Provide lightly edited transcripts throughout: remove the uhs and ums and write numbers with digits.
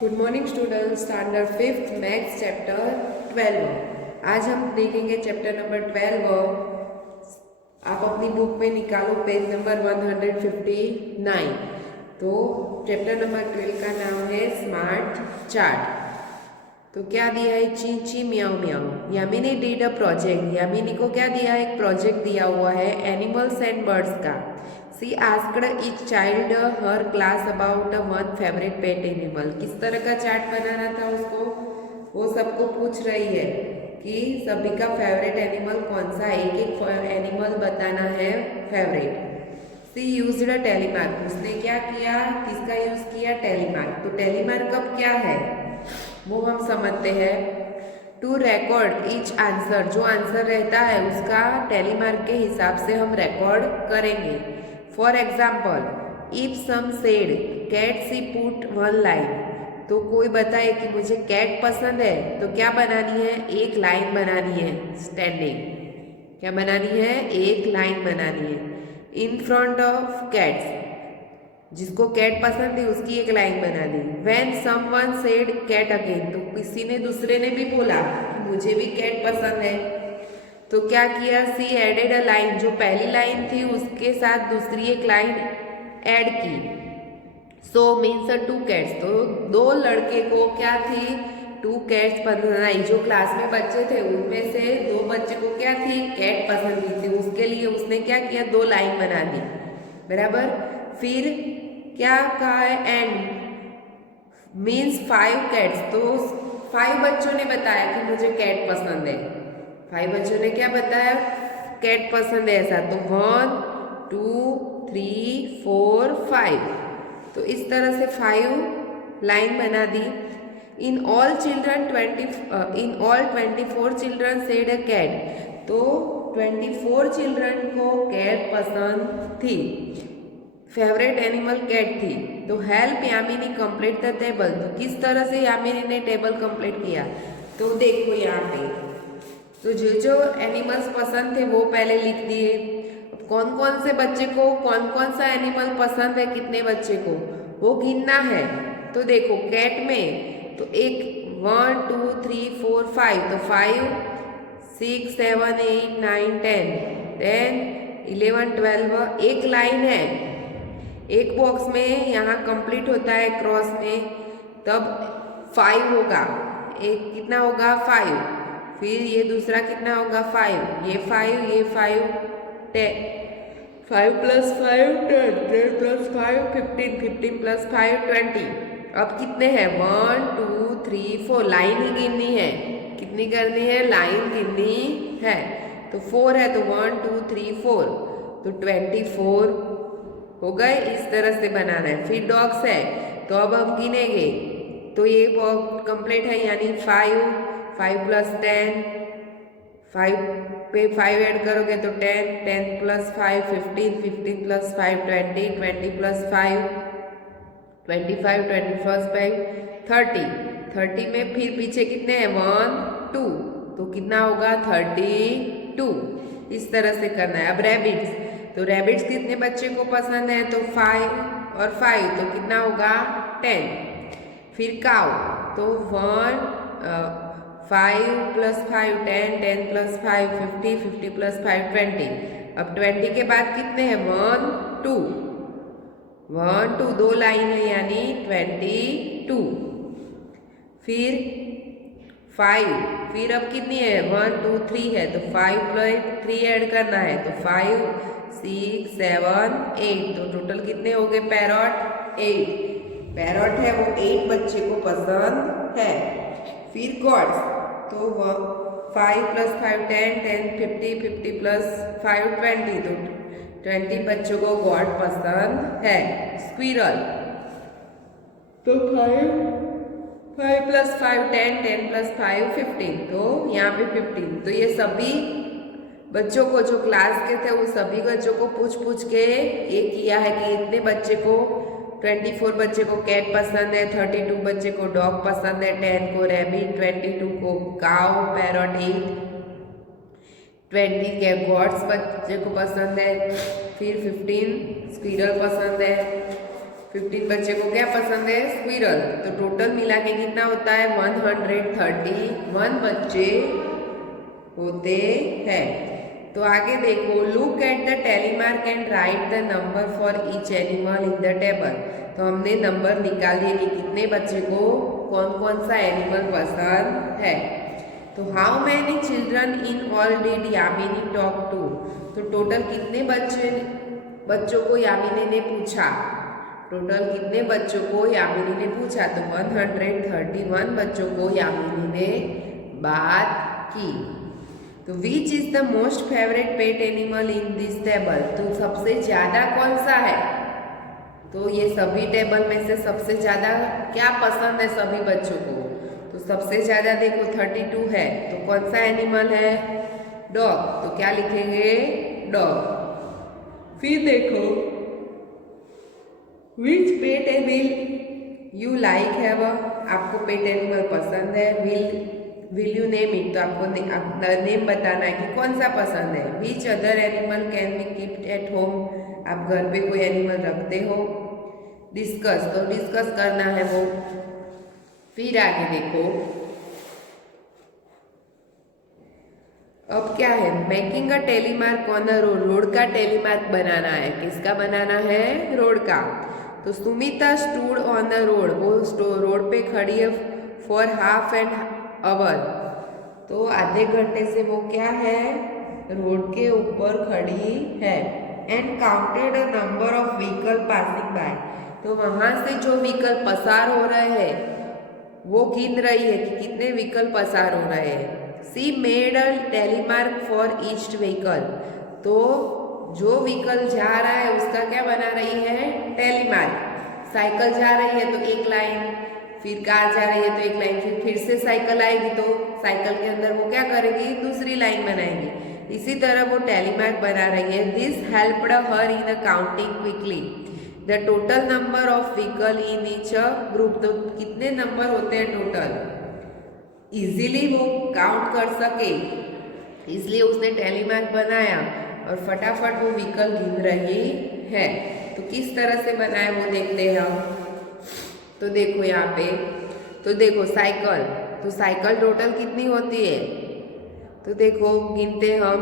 Good morning student. Standard fifth maths chapter 12 आज हम देखेंगे चैप्टर नंबर 12। आप अपनी बुक में निकालो पेज नंबर 159। तो चैप्टर नंबर 12 का नाम है स्मार्ट चार्ट। तो क्या दिया है? ची ची म्याऊ म्याऊ। Yamini did a project. Yamini को क्या दिया है? एक प्रोजेक्ट दिया हुआ है एनिमल्स एंड बर्ड्स का। सी asked each child her class about one favorite pet animal। किस तरह का चार्ट बनाना था उसको? वो सबको पूछ रही है कि सभी का फेवरेट एनिमल कौन सा, एक एक एनिमल बताना है फेवरेट। C used a टेलीमार्क। उसने क्या किया? किसका यूज किया? टेलीमार्क। तो टेलीमार्क अब क्या है वो हम समझते हैं। To record each answer. जो आंसर रहता है उसका टेलीमार्क के हिसाब से हम रिकॉर्ड करेंगे। For example if some said cat see put one line. तो कोई बताए कि मुझे कैट पसंद है, तो क्या बनानी है? एक लाइन बनानी है स्टैंडिंग। क्या बनानी है? एक लाइन बनानी है। In front of cats. जिसको कैट पसंद थी उसकी एक लाइन बना दी। When someone said cat again. तो किसी ने दूसरे ने भी बोला कि मुझे भी कैट पसंद है। तो क्या किया? सी एडेड अ लाइन। जो पहली लाइन थी उसके साथ दूसरी एक लाइन ऐड की। So means two cats. तो दो लड़के को क्या थी? टू कैट्स पसंद आई। जो क्लास में बच्चे थे उनमें से दो बच्चे को क्या थी? कैट पसंद थी। उसके लिए उसने क्या किया? दो लाइन बना दी। बराबर। फिर क्या कहा है? And means 5 cats. तो 5 बच्चों ने बताया कि मुझे कैट पसंद है। 5 बच्चों ने क्या बताया? कैट पसंद है ऐसा। तो 1 2 3 4 5। तो इस तरह से 5 लाइन बना दी। In all 24 children said a cat. तो 24 चिल्ड्रन को कैट पसंद थी। फेवरेट एनिमल कैट थी। तो help Yamini complete the table. तो किस तरह से यामिनी ने टेबल कंप्लीट किया? तो देखो यहाँ पे तो जो एनिमल्स पसंद थे वो पहले लिख दिए। अब कौन कौन से बच्चे को कौन कौन सा एनिमल पसंद है, कितने बच्चे को वो गिनना है। तो देखो कैट में तो एक 1 2 3 4 5। तो 5 6 7 8 9 10 10 11 12 एक लाइन है। एक बॉक्स में यहाँ कंप्लीट होता है क्रॉस में, तब 5 होगा। एक कितना होगा? 5। फिर ये दूसरा कितना होगा? 5। ये 5 ये 5 10 5 प्लस 5 10 10 प्लस 5 15 15 प्लस 5 20। अब कितने हैं? 1 2 3 4। लाइन ही गिननी है। कितनी करनी है? लाइन गिननी है। तो 4 है तो 1 2 3 4। तो 24 हो गए। इस तरह से बनाना है। फिर डॉग्स है तो अब हम गिनेंगे। तो ये कंप्लीट है यानी 5 प्लस 10 5 पे 5 ऐड करोगे तो 10 10 प्लस 5 15 15 प्लस 5 20 20 प्लस 5 25 20 प्लस 5 30 30 में फिर पीछे कितने हैं? 1 2। तो कितना होगा? 32। इस तरह से करना है। अब रैबिट्स। तो रैबिट्स कितने बच्चे को पसंद है? तो 5 और 5 तो कितना होगा? 10। फिर काउ तो 1 5 प्लस 5 10 10 प्लस 5 50 50 प्लस 5 20। अब 20 के बाद कितने हैं? 1 2 1 2 दो लाइन है यानी 22। फिर 5। फिर अब कितनी है? 1 2 3 है तो 5 प्लस 3 ऐड करना है। तो 5 6 7 8। तो टोटल कितने हो गए? पैरॉट 8। पैरॉट है वो 8 बच्चे को पसंद है। फिर गॉड्स तो 5 प्लस 5 10 10 50 50 प्लस 5 20। तो 20 बच्चों को गॉड पसंद है। स्क्विरल तो 5 प्लस 5 10 10 प्लस 5 15। तो यहाँ पे 15। तो ये सभी बच्चों को जो क्लास के थे वो सभी बच्चों को पूछ के ये किया है कि इतने बच्चे को 24 बच्चे को कैट पसंद है, 32 बच्चे को डॉग पसंद है, 10 को रैबिट, 22 को काउ पैरॉट 8 20 के गॉड्स बच्चे को पसंद है। फिर 15 स्क्विरल पसंद है। 15 बच्चे को क्या पसंद है? स्क्विरल। तो टोटल मिला के कितना होता है? 131 बच्चे होते हैं। तो आगे देखो, look at the tally mark and write the number for each animal in the table. तो हमने नंबर निकाल लिए कि कितने बच्चे को कौन कौन सा एनिमल पसंद है। तो how many children in all did Yamini talk to. तो टोटल कितने बच्चों को यामिनी ने पूछा? टोटल कितने बच्चों को यामिनी ने पूछा? तो 131 बच्चों को यामिनी ने बात की। तो which is the most favourite pet animal in this table. तो सबसे ज्यादा कौन सा है? तो ये सभी टेबल में से सबसे ज्यादा क्या पसंद है सभी बच्चों को? तो सबसे ज्यादा देखो 32 है। तो कौन सा एनिमल है? डॉग। तो क्या लिखेंगे? डॉग। फिर देखो, which pet animal you like have. आपको पेट एनिमल पसंद है। Will you name it. तो आपको नेम बताना है कि कौन सा पसंद है। Which other animal can be keeped at home. आप घर पे कोई एनिमल रखते हो। डिस्कस। तो डिस्कस करना है वो। फिर आगे देखो, अब क्या है? Making a tally mark on the road. Road का टेलीमार्क बनाना है। किसका बनाना है? रोड का। तो Sumita stood on the road. वो रोड पे खड़ी है फॉर हाफ एन आवर। तो आधे घंटे से वो क्या है? रोड के ऊपर खड़ी है। And counted a number of vehicle passing by. तो वहां से जो व्हीकल पसार हो रहे हैं वो गिन रही है कि कितने व्हीकल पसार हो रहे हैं। She made a tally mark for each vehicle. तो जो व्हीकल जा रहा है उसका क्या बना रही है? टेलीमार्क। साइकिल जा रही है तो एक लाइन, फिर कार जा रही है तो एक लाइन, फिर से साइकिल आएगी तो साइकिल के अंदर वो क्या करेगी? दूसरी लाइन बनाएगी। इसी तरह वो टेलीमार्क बना रही है। This helped her in counting quickly the total number of vehicle in each group. तो कितने नंबर होते हैं टोटल? इजीली वो काउंट कर सके इसलिए उसने टेलीमार्क बनाया और फटाफट वो व्हीकल गिन रही है। तो किस तरह से बनाया वो देखते हैं हम। तो देखो यहाँ पे, तो देखो साइकिल। तो साइकिल टोटल कितनी होती है? तो देखो गिनते हम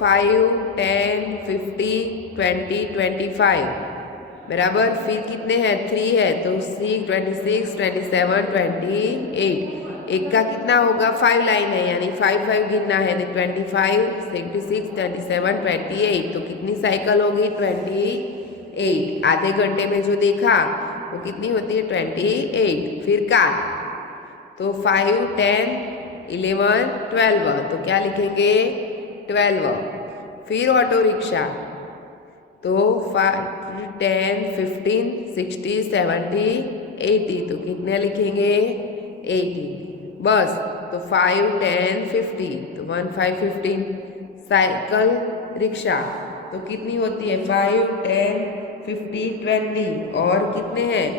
5, 10, 50, 20, 25 बराबर। फिर कितने हैं? 3 है तो 6, 26, 27, 28। एक का कितना होगा? 5 लाइन है यानी 5 गिनना है। 25, 26, 27, 28। तो कितनी साइकिल होगी? 28। आधे घंटे में जो देखा वो कितनी होती है? 28। फिर कार। तो 5, 10, 11, 12। तो क्या लिखेंगे? 12। फिर ऑटो रिक्शा। तो 5, 10, 15, 60, 70, 80। तो कितने लिखेंगे? 80। बस। तो 5, 10, 50। तो 1, 5, 15। साइकिल रिक्शा तो कितनी होती है? 5, 10, 50, 20। और कितने हैं?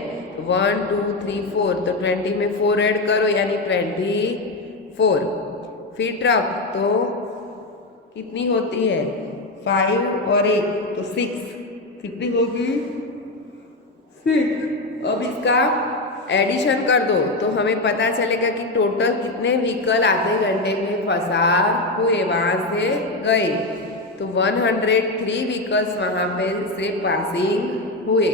1, 2, 3, 4। तो 20 में 4 ऐड करो यानी 24। फिर ट्रक तो कितनी होती है? 5 और 1 तो 6। कितनी होगी? 6। अब इसका एडिशन कर दो तो हमें पता चलेगा कि टोटल कितने व्हीकल आधे घंटे में पसार हुए, वहां से गए। तो 103 व्हीकल्स वहां पे से पासिंग हुए।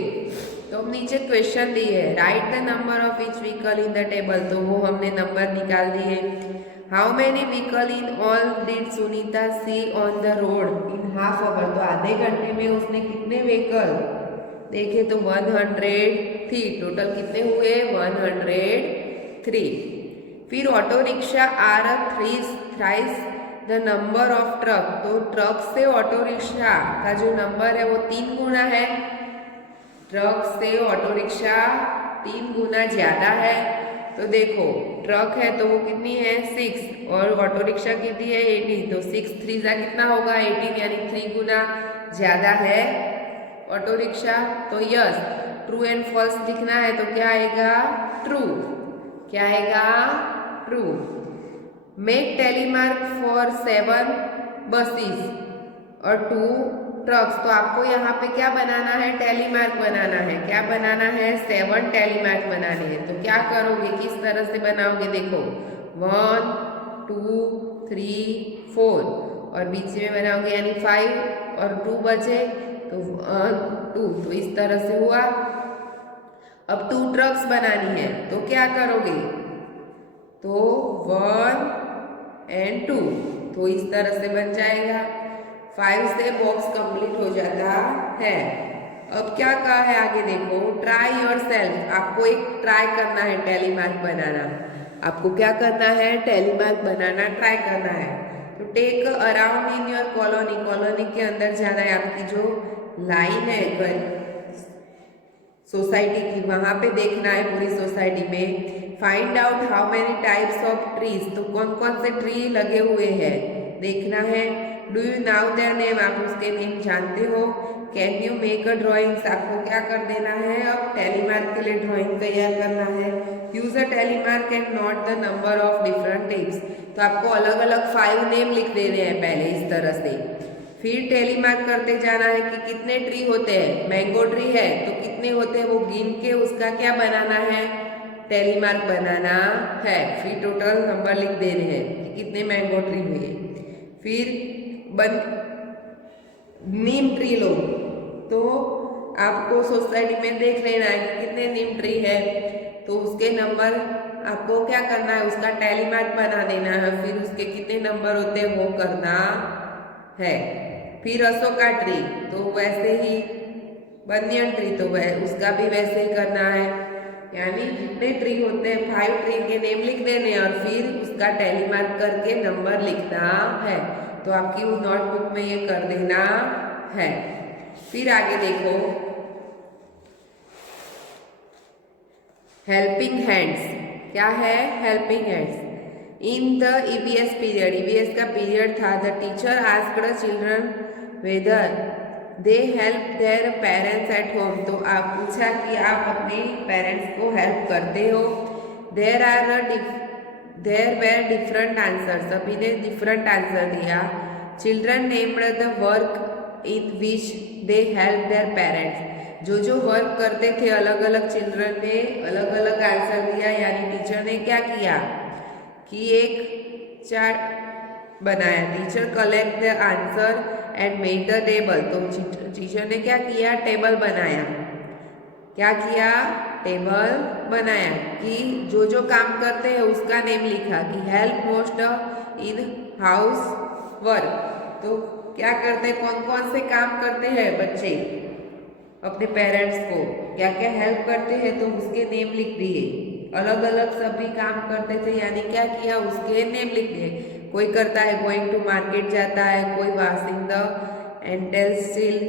तो हम नीचे क्वेश्चन दिए है, write the number of each vehicle in the table. तो वो हमने नंबर निकाल दिए। How many vehicle in all did Sunita see on the road in half hour. तो आधे घंटे में उसने कितने व्हीकल देखे? तो 103। टोटल कितने हुए? 103। फिर auto rickshaw are thrice the number of truck. तो ट्रक से ऑटो रिक्शा का जो नंबर है वो 3 गुना है। ट्रक से ऑटो रिक्शा 3 गुना ज्यादा है। तो देखो ट्रक है तो वो कितनी है? 6 और ऑटो रिक्शा कितनी है? 18। तो 6 3 जा कितना होगा? 18 यानी 3 गुना ज्यादा है ऑटो रिक्शा। तो यस, ट्रू एंड फॉल्स लिखना है तो क्या आएगा? ट्रू। क्या आएगा? ट्रू। मेक टेलीमार्क फॉर 7 बसेस और 2 ट्रक्स, तो आपको यहाँ पे क्या बनाना है, टैली मार्क बनाना है। क्या बनाना है, 7 टैली मार्क बनाने हैं। तो क्या करोगे, किस तरह से बनाओगे, देखो 1 2 3 4 और बीच में बनाओगे यानी 5 और 2 बचे तो 1 2, तो इस तरह से हुआ। अब 2 ट्रक्स बनानी है तो क्या करोगे, तो 1 एंड 2, तो इस तरह से बन जाएगा। 5 से बॉक्स कंप्लीट हो जाता है। अब क्या कहा है आगे देखो, ट्राई योर सेल्फ, आपको एक ट्राई करना है टैली मार्क बनाना। आपको क्या करना है, टैली मार्क बनाना ट्राई करना है। तो take around in your colony, colony के अंदर जाना है, आपकी जो लाइन है सोसाइटी की, वहां पे देखना है पूरी सोसाइटी में। Find out how many types of trees, तो कौन कौन से ट्री लगे हुए हैं देखना है। Do you now their name, आप उसके नेम जानते हो। Can you make a drawings, आपको क्या कर देना है, अब टैली मार्क के लिए ड्राइंग तैयार करना है। Use a tally mark and note the number of different tips, तो आपको अलग अलग 5 नेम लिख देने हैं पहले इस तरह से। फिर टैली मार्क करते जाना है कि कितने ट्री होते हैं। मैंगो ट्री है तो कितने होते हैं वो गिन के उसका क्या बनाना है, टैली मार्क बनाना है। फिर टोटल नंबर लिख देने हैं कि कितने मैंगो ट्री हुए। फिर नीम ट्री लो, तो आपको सोसाइटी में देख लेना है कि कितने नीम ट्री है, तो उसके नंबर आपको क्या करना है, उसका टैली मार्क बना देना है। फिर उसके कितने नंबर होते हैं वो करना है। फिर अशोका ट्री, तो वैसे ही बनियन ट्री, तो वह उसका भी वैसे ही करना है। यानी जितने ट्री होते हैं 5 ट्री के नेम लिख देने और फिर उसका टैली मार्क करके नंबर लिखना है। तो आपकी उस नोटबुक में ये कर देना है। फिर आगे देखो, हेल्पिंग हैंड्स, क्या है, helping hands. In the EVS period, EVS का पीरियड था, the teacher asked the children whether they help their parents at home, तो आप पूछा कि आप अपने पेरेंट्स को हेल्प करते हो। देयर वेर डिफरेंट आंसर, सभी ने डिफरेंट आंसर दिया। Children named the work in which they help their parents, जो वर्क करते थे अलग अलग चिल्ड्रन ने अलग अलग आंसर दिया। यानी टीचर ने क्या किया कि एक चार्ट बनाया। Teacher collect the answer and made the table, तो टीचर ने क्या किया, टेबल बनाया। क्या किया, टेबल बनाया कि जो काम करते हैं उसका नेम लिखा कि help most in house work, तो क्या करते हैं, कौन कौन से काम करते हैं बच्चे अपने पेरेंट्स को, क्या क्या हेल्प करते हैं, तो उसके नेम लिख दिए। अलग अलग सभी काम करते थे, यानी क्या किया, उसके नेम लिख दिए। कोई करता है गोइंग टू मार्केट जाता है, कोई washing the utensil,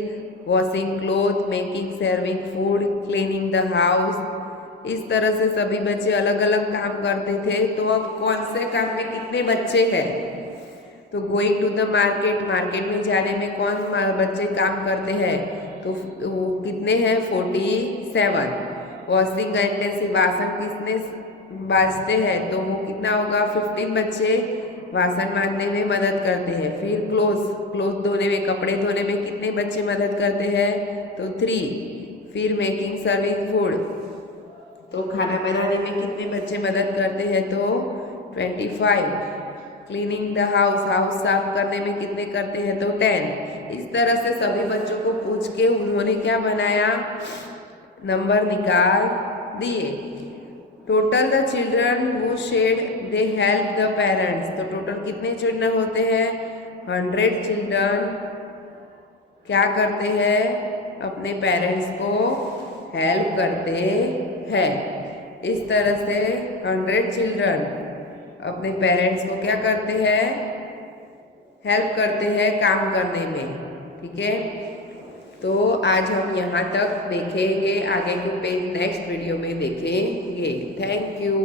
washing cloth, making serving food, cleaning the house. इस तरह से सभी बच्चे अलग अलग काम करते थे। तो अब कौन से काम में कितने बच्चे हैं, तो going to the market, market में जाने में कौन बच्चे काम करते हैं, तो वो कितने हैं, 47। वॉशिंग यूटेंसिल, वासन किसने बाजते हैं, तो वो कितना होगा, 15 बच्चे वासन मांजने में मदद करते हैं। फिर क्लोथ धोने में, कपड़े धोने में कितने बच्चे मदद करते हैं, तो 3। फिर मेकिंग सर्विंग फूड, तो खाना बनाने में कितने बच्चे मदद करते हैं, तो 25। क्लीनिंग द हाउस साफ करने में कितने करते हैं, तो 10। इस तरह से सभी बच्चों को पूछ के उन्होंने क्या बनाया, नंबर निकाल दिए। Total the children who said they help the parents, तो टोटल कितने चिल्ड्रन होते हैं, 100 चिल्ड्रन क्या करते हैं, अपने पेरेंट्स को हेल्प करते हैं। इस तरह से 100 चिल्ड्रन अपने पेरेंट्स को क्या करते हैं, हेल्प करते हैं काम करने में। ठीक है, तो आज हम यहाँ तक देखेंगे, आगे के पेज नेक्स्ट वीडियो में देखेंगे। Thank you.